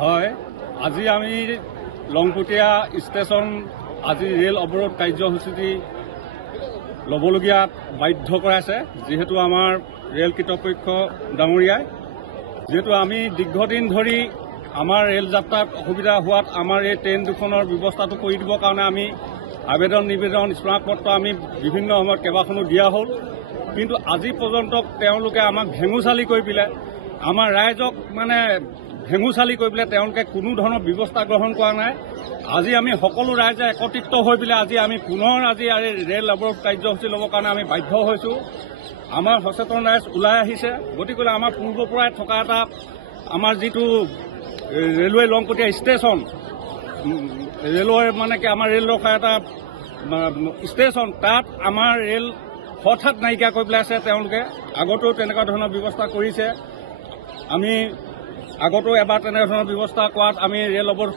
হয়, আজি আমি লংপুটীয়া ষ্টেচন আজি ৰেল অৱৰোধ কাৰ্যসূচী ল'বলগীয়া বাধ্য কৰাইছে, যিহেতু আমাৰ ৰেল কৰ্তৃপক্ষ ডাঙৰীয়াই যিহেতু আমি দীৰ্ঘদিন ধৰি আমাৰ ৰেল যাত্ৰাত অসুবিধা হোৱাত আমাৰ এই ট্ৰেইন দুখনৰ ব্যৱস্থাটো কৰি দিবৰ কাৰণে আমি আবেদন নিবেদন স্মাৰকপত্ৰ আমি বিভিন্ন সময়ত কেইবাখনো দিয়া হ'ল, কিন্তু আজি পৰ্যন্ত তেওঁলোকে আমাক ভেঙুচালি কৰি পেলাই আমাৰ ৰাইজক ভেঙুচালি কৰি পেলাই তেওঁলোকে কোনো ধৰণৰ ব্যৱস্থা গ্ৰহণ কৰা নাই। আজি আমি সকলো ৰাইজে একত্ৰিত হৈ পেলাই আজি আমি পুনৰ আজি ৰেল অৱৰোধ কাৰ্যসূচী ল'বৰ কাৰণে আমি বাধ্য হৈছোঁ। আমাৰ সচেতন ৰাইজ ওলাই আহিছে, গতিকে আমাৰ পূৰ্বৰ পৰাই থকা এটা আমাৰ যিটো ৰেলৱে লংপুটীয়া ষ্টেচন ৰেলৱে আমাৰ ৰেল ৰখা এটা ষ্টেচন, তাত আমাৰ ৰেল হঠাৎ নাইকিয়া কৰি পেলাইছে তেওঁলোকে। আগতেও তেনেকুৱা ধৰণৰ ব্যৱস্থা কৰিছে, আমি আগতো এবাৰ তেনেধৰণৰ ব্যৱস্থা কৰাত আমি ৰেল অৱৰোধ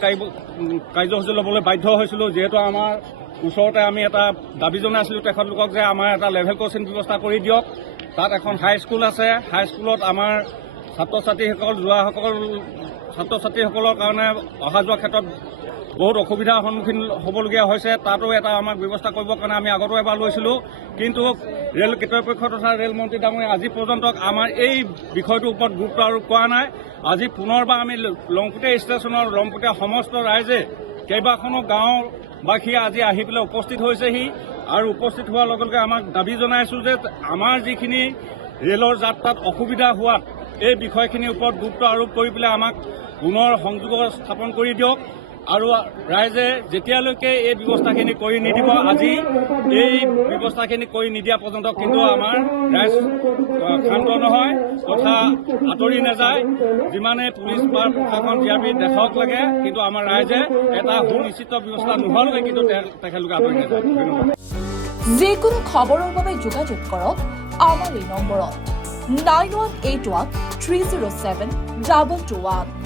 কাৰ্যসূচী ল'বলৈ বাধ্য হৈছিলোঁ, যিহেতু আমাৰ ওচৰতে আমি এটা দাবী জনাইছিলোঁ তেখেতলোকক যে আমাৰ এটা লেভেল ক্ৰছিং ব্যৱস্থা কৰি দিয়ক। তাত এখন হাইস্কুল আছে, হাইস্কুলত আমাৰ ছাত্ৰ ছাত্ৰীসকলৰ কাৰণে অহা যোৱাৰ ক্ষেত্ৰত বহুত অসুবিধাৰ সন্মুখীন হ'বলগীয়া হৈছে, তাতো এটা আমাক ব্যৱস্থা কৰিবৰ কাৰণে আমি আগতো এবাৰ লৈছিলোঁ, কিন্তু ৰেল কৰ্তৃপক্ষ তথা ৰেল মন্ত্ৰী ডাঙৰীয়া আজি পৰ্যন্ত আমাৰ এই বিষয়টোৰ ওপৰত গুৰুত্ব আৰোপ কৰা নাই। আজি পুনৰবাৰ আমি লংপুটীয়া ষ্টেচনৰ লংপুটীয়া সমস্ত ৰাইজে কেইবাখনো গাঁওবাসীয়ে আজি আহি পেলাই উপস্থিত হৈছেহি, আৰু উপস্থিত হোৱাৰ লগে লগে আমাক দাবী জনাইছোঁ যে আমাৰ যিখিনি ৰেলৰ যাত্ৰাত অসুবিধা হোৱাত এই বিষয়খিনিৰ ওপৰত গুৰুত্ব আৰোপ কৰি পেলাই আমাক পুনৰ সংযোগ স্থাপন কৰি দিয়ক, আৰু ৰাইজে যেতিয়ালৈকে এই ব্যৱস্থাখিনি কৰি নিদিব, আজি এই ব্যৱস্থাখিনি কৰি নিদিয়া পৰ্যন্ত কিন্তু আমাৰ ৰাইজ ক্ষান্ত নহয় তথা আঁতৰি নাযায়। যিমানে পুলিচ বা প্ৰশাসন জিআৰপি দেখাওক লাগে, কিন্তু আমাৰ ৰাইজে এটা সুনিশ্চিত ব্যৱস্থা নোহোৱালৈকে কিন্তু তেখেতলোকে আঁতৰি নাযায়। ধন্যবাদ। যিকোনো খবৰৰ বাবে যোগাযোগ কৰক আমাৰ এই নম্বৰত 9181 307 221।